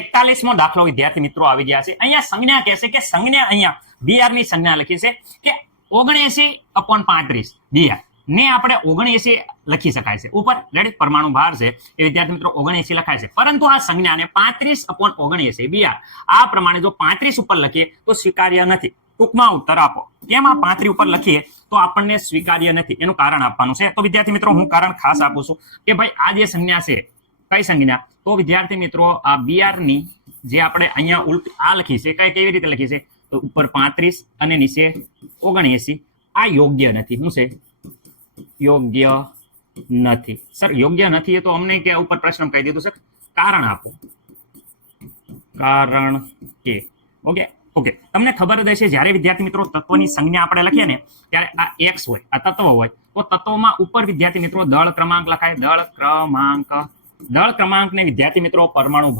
41મો દાખલો વિદ્યાર્થી મિત્રો આવી ગયા છે. અહીંયા સંજ્ઞા કહેશે કે સંજ્ઞા અહીંયા BR ની સંજ્ઞા લખી છે કે 79/35 BR ને આપણે 79 લખી શકાય છે ઉપર. રેડી, પરમાણુ ભાર છે એ વિદ્યાર્થી મિત્રો 79 લખાય છે, પરંતુ આ સંજ્ઞાને 35/79 BR આ પ્રમાણે જો 35 ઉપર લખીએ તો સ્વીકાર્ય નથી. ટૂંકમાં ઉત્તર આપો. કેમ આ 35 ઉપર લખીએ તો આપણને સ્વીકાર્ય નથી, એનું કારણ આપવાનું છે. તો વિદ્યાર્થી મિત્રો હું કારણ ખાસ આપું છું કે ભાઈ આ જે સંજ્ઞા છે, કઈ સંજ્ઞા? તો વિદ્યાર્થી મિત્રો આ BR ની જે આપણે અહીંયા ઉલટી આ લખી છે, કેવી રીતે લખી છે? તો ઉપર 35 અને નીચે 79. આ યોગ્ય નથી. શું છે? યોગ્ય નથી. સર યોગ્ય નથી તો અમને કે ઉપર પ્રશ્ન કહી દીધું છે, કારણ આપો. કારણ કે ઓકે તમને ખબર જ હશે જ્યારે વિદ્યાર્થી મિત્રો તત્વની સંજ્ઞા આપણે લખીએ ને ત્યારે આ x હોય, આ તત્વ હોય, તો તત્વમાં ઉપર વિદ્યાર્થી મિત્રો દળ ક્રમાંક લખાય. દળ ક્રમાંકને વિદ્યાર્થી મિત્રો પરમાણુ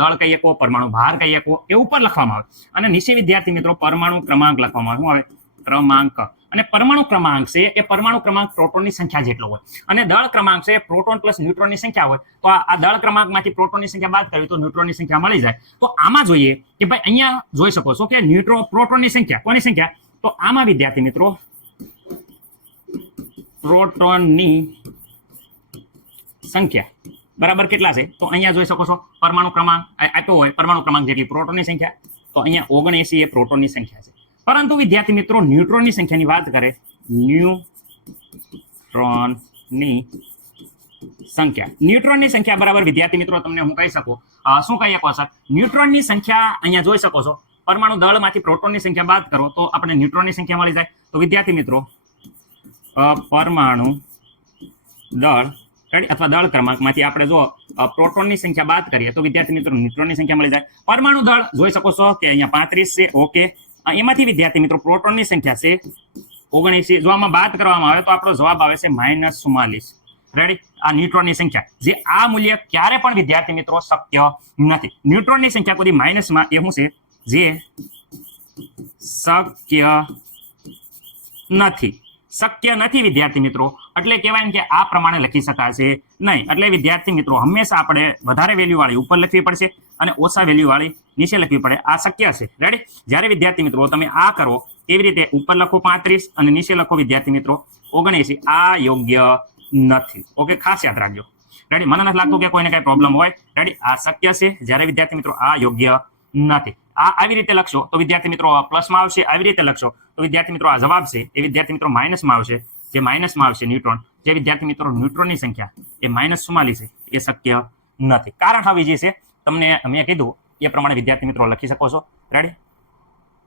દળ કહીએ કો, પરમાણુ ભાર કહીએ કો, એ ઉપર લખવામાં આવે. અને નીચે વિદ્યાર્થી મિત્રો પરમાણુ ક્રમાંક લખવામાં આવે. શું આવે? ક્રમાંક. અને પરમાણુ ક્રમાંક છે એ પરમાણુ ક્રમાંક પ્રોટોનની સંખ્યા જેટલો હોય, અને દળ ક્રમાંક છે પ્રોટોન પ્લસ ન્યુટ્રોનની સંખ્યા હોય. તો આ દળ ક્રમાંકમાંથી પ્રોટોનની સંખ્યા બાદ કરવી તો ન્યુટ્રોનની સંખ્યા મળી જાય. તો આમાં જોઈએ કે ભાઈ અહીંયા જોઈ શકો છો કે પ્રોટોનની સંખ્યા, કોની સંખ્યા? તો આમાં વિદ્યાર્થી મિત્રો પ્રોટોનની સંખ્યા બરાબર કેટલા છે? તો અહીંયા જોઈ શકો છો પરમાણુ ક્રમાંક આપ્યો હોય, પરમાણુ ક્રમાંક જેટલી પ્રોટોનની સંખ્યા. તો અહીંયા 79 એ પ્રોટોનની સંખ્યા છે. પરંતુ વિદ્યાર્થી મિત્રો ન્યુટ્રોનની સંખ્યાની વાત કરે, ન્યુટ્રોનની સંખ્યા બરાબર વિદ્યાર્થી મિત્રો તમને હું કહી શકું, શું કહી શકો સર? ન્યુટ્રોનની સંખ્યા અહીંયા જોઈ શકો છો, પરમાણુ દળમાંથી પ્રોટોનની સંખ્યા બાદ કરો તો આપણે ન્યુટ્રોનની સંખ્યા મળી જાય. તો વિદ્યાર્થી મિત્રો પરમાણુ દળ અથવા દળ ક્રમાંકમાંથી આપણે જો પ્રોટોનની સંખ્યા બાદ કરીએ તો વિદ્યાર્થી મિત્રો ન્યુટ્રોનની સંખ્યા મળી જાય. પરમાણુ દળ જોઈ શકો છો કે અહીંયા 35 છે. ઓકે, એમાંથી વિદ્યાર્થી મિત્રો પ્રોટોનની સંખ્યા છે 79. જો આમાં બાદ કરવામાં આવે તો આપણો જવાબ આવે છે -44. રેડી, આ ન્યુટ્રોનની સંખ્યા, જે આ મૂલ્ય ક્યારે પણ વિદ્યાર્થી મિત્રો શક્ય નથી. ન્યુટ્રોનની સંખ્યા કોઈ માઇનસમાં એ શું છે? જે શક્ય નથી વિદ્યાર્થી મિત્રો. એટલે કહેવાય કે આ પ્રમાણે લખી શકાશે નહીં. એટલે વિદ્યાર્થી મિત્રો હંમેશા આપણે વધારે વેલ્યુ વાળી ઉપર લખવી પડશે અને ઓછા વેલ્યુ વાળી નીચે લખવી પડે. આ શક્ય છે. રેડી, જ્યારે વિદ્યાર્થી મિત્રો તમે આ કરો એવી રીતે ઉપર લખો 35 અને નીચે લખો વિદ્યાર્થી મિત્રો 79, આ યોગ્ય નથી. ઓકે, ખાસ યાદ રાખજો. રેડી, મને નથી લાગતું કે કોઈને કઈ પ્રોબ્લેમ હોય. રેડી, આ શક્ય છે, જ્યારે વિદ્યાર્થી મિત્રો આ યોગ્ય નથી. આ આવી રીતે લખશો તો વિદ્યાર્થી મિત્રો પ્લસમાં આવશે, આવી રીતે લખશો તો વિદ્યાર્થી મિત્રો આ જવાબ છે એ વિદ્યાર્થી મિત્રો માઇનસમાં આવશે. જે માઇનસમાં આવશે ન્યુટ્રોન, જે વિદ્યાર્થી મિત્રો ન્યુટ્રોનની સંખ્યા એ -44 છે, એ શક્ય નથી. કારણ હવે જે છે તમને મેં કીધું એ પ્રમાણે વિદ્યાર્થી મિત્રો લખી શકો છો. રેડી,